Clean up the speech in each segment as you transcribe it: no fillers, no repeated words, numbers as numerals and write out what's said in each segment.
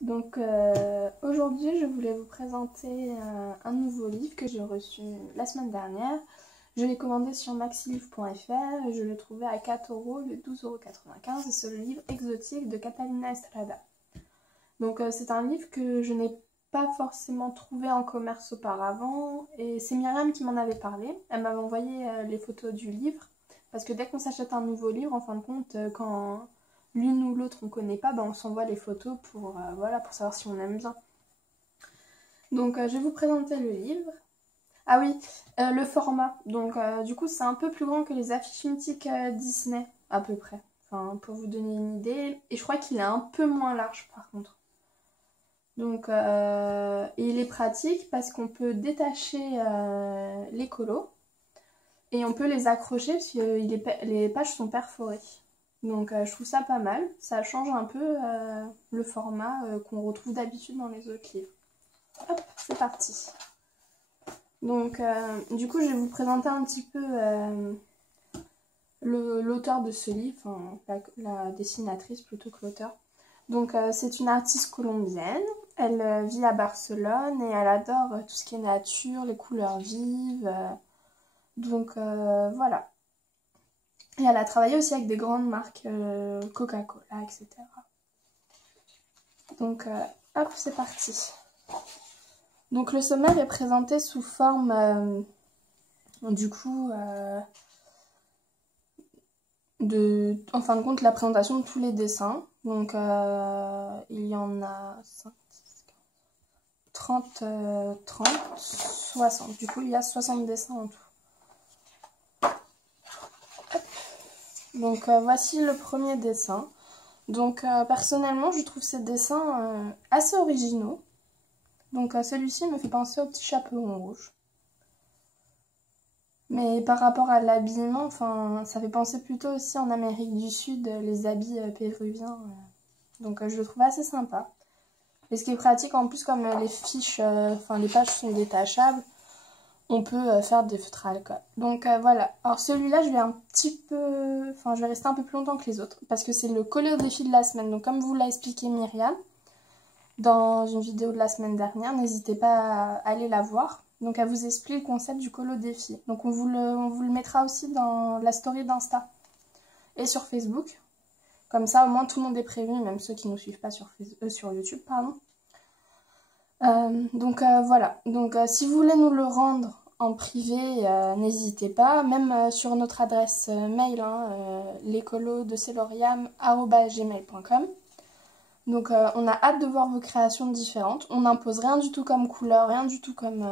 Donc aujourd'hui je voulais vous présenter un nouveau livre que j'ai reçu la semaine dernière. Je l'ai commandé sur maxilivre.fr et je l'ai trouvé à 4 € le 12,95 € et c'est le livre Exotique de Catalina Estrada. Donc c'est un livre que je n'ai pas forcément trouvé en commerce auparavant et c'est Myriam qui m'en avait parlé. Elle m'avait envoyé les photos du livre parce que dès qu'on s'achète un nouveau livre, en fin de compte, quand l'une ou l'autre on connaît pas, on s'envoie les photos pour, voilà, pour savoir si on aime bien. Donc je vais vous présenter le livre. Ah oui, le format. Donc du coup c'est un peu plus grand que les affiches mythiques Disney, à peu près. Enfin, pour vous donner une idée. Et je crois qu'il est un peu moins large par contre. Donc il est pratique parce qu'on peut détacher les colos et on peut les accrocher parce que les pages sont perforées. Donc je trouve ça pas mal, ça change un peu le format qu'on retrouve d'habitude dans les autres livres. Hop, c'est parti. Donc du coup je vais vous présenter un petit peu l'auteur de ce livre, enfin, la dessinatrice plutôt que l'auteur. Donc c'est une artiste colombienne, elle vit à Barcelone et elle adore tout ce qui est nature, les couleurs vives, donc voilà. Et elle a travaillé aussi avec des grandes marques, Coca-Cola, etc. Donc hop, c'est parti. Donc le sommaire est présenté sous forme, du coup, en fin de compte, la présentation de tous les dessins. Donc il y en a 5, 30, 60. Du coup, il y a 60 dessins en tout. Donc voici le premier dessin. Donc personnellement, je trouve ces dessins assez originaux. Donc celui-ci me fait penser au petit chaperon rouge. Mais par rapport à l'habillement, enfin, ça fait penser plutôt aussi en Amérique du Sud, les habits péruviens. Donc je le trouve assez sympa. Et ce qui est pratique en plus, comme les fiches, enfin les pages sont détachables, on peut faire des feutres à alcool. Donc voilà. Alors celui-là, je vais rester un peu plus longtemps que les autres parce que c'est le collet au défi de la semaine. Donc comme vous l'a expliqué Myriam dans une vidéo de la semaine dernière, n'hésitez pas à aller la voir. Donc elle vous explique le concept du collet au défi. Donc on vous le mettra aussi dans la story d'Insta et sur Facebook. Comme ça, au moins tout le monde est prévenu, même ceux qui ne nous suivent pas sur YouTube, pardon. Donc voilà, donc si vous voulez nous le rendre en privé, n'hésitez pas, même sur notre adresse mail, lescolosdeceloriam@gmail.com. Donc on a hâte de voir vos créations différentes, on n'impose rien du tout comme couleur, rien du tout comme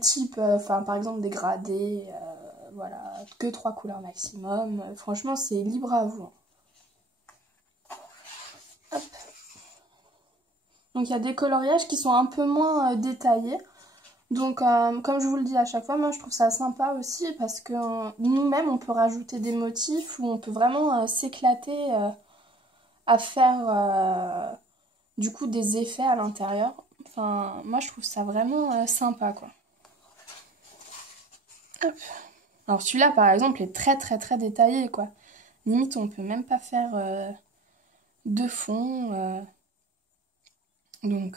type, par exemple dégradé, voilà, que 3 couleurs maximum, franchement c'est libre à vous. Hop. Donc il y a des coloriages qui sont un peu moins détaillés. Donc comme je vous le dis à chaque fois, moi je trouve ça sympa aussi parce que nous-mêmes on peut rajouter des motifs ou on peut vraiment s'éclater à faire du coup des effets à l'intérieur. Enfin moi je trouve ça vraiment sympa quoi. Hop. Alors celui-là par exemple est très très très détaillé quoi. Limite on peut même pas faire de fond. Donc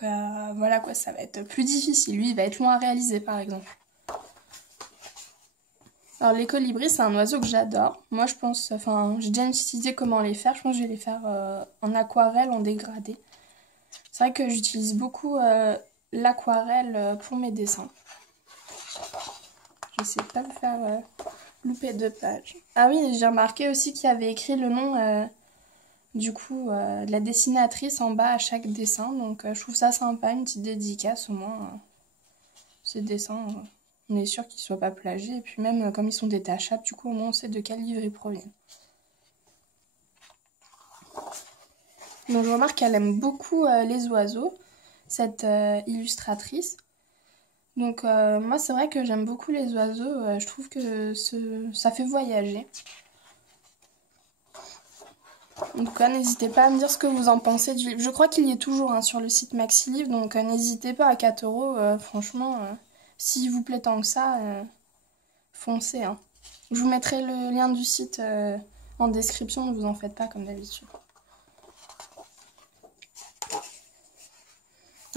voilà quoi, ça va être plus difficile. Lui, il va être long à réaliser par exemple. Alors les colibris, c'est un oiseau que j'adore. Moi je pense, j'ai déjà une petite idée comment les faire. Je pense que je vais les faire en aquarelle, en dégradé. C'est vrai que j'utilise beaucoup l'aquarelle pour mes dessins. Je sais pas vous faire louper 2 pages. Ah oui, j'ai remarqué aussi qu'il y avait écrit le nom du coup de la dessinatrice en bas à chaque dessin. Donc je trouve ça sympa, une petite dédicace au moins. Ces dessins, on est sûr qu'ils ne soient pas plagiés. Et puis même comme ils sont détachables, du coup au moins on sait de quel livre ils proviennent. Donc je remarque qu'elle aime beaucoup les oiseaux, cette illustratrice. Donc moi c'est vrai que j'aime beaucoup les oiseaux, je trouve que ça fait voyager. En tout cas, n'hésitez pas à me dire ce que vous en pensez du livre. Je crois qu'il y est toujours sur le site Maxilivre, donc n'hésitez pas à 4 €, franchement, s'il vous plaît tant que ça, foncez. Je vous mettrai le lien du site en description, ne vous en faites pas comme d'habitude.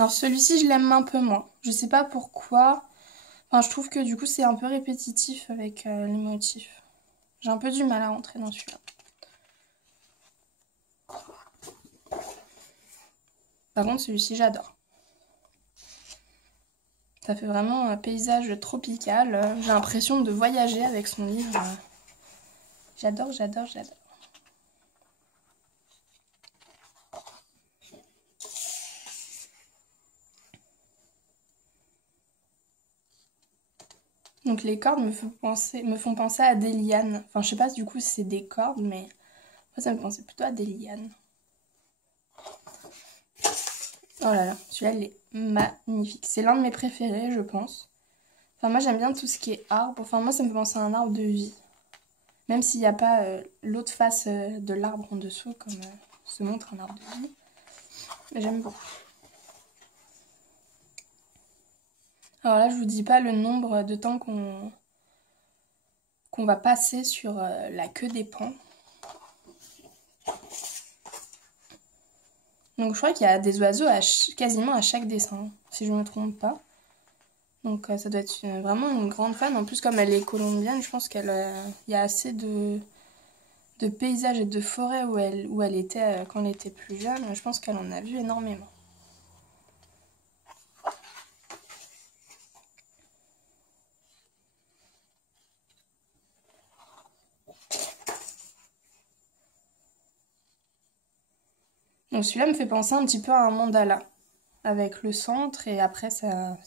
Alors celui-ci, je l'aime un peu moins. Je sais pas pourquoi. Enfin, je trouve que du coup, c'est un peu répétitif avec les motifs. J'ai un peu du mal à rentrer dans celui-là. Par contre, celui-ci, j'adore. Ça fait vraiment un paysage tropical. J'ai l'impression de voyager avec son livre. J'adore, j'adore, j'adore. Donc les cordes me font penser à des lianes. Enfin, je sais pas du coup si c'est des cordes, mais moi ça me pensait plutôt à des lianes. Oh là là, celui-là il est magnifique. C'est l'un de mes préférés, je pense. Enfin, moi j'aime bien tout ce qui est arbre. Enfin, moi ça me fait penser à un arbre de vie. Même s'il n'y a pas l'autre face de l'arbre en dessous, comme se montre un arbre de vie. Mais j'aime beaucoup. Alors là, je vous dis pas le nombre de temps qu'on va passer sur la queue des pans. Donc je crois qu'il y a des oiseaux quasiment à chaque dessin, si je ne me trompe pas. Donc ça doit être vraiment une grande fan. En plus, comme elle est colombienne, je pense qu'il y a assez de paysages et de forêts où elle était quand elle était plus jeune. Je pense qu'elle en a vu énormément. Donc celui-là me fait penser un petit peu à un mandala, avec le centre et après ça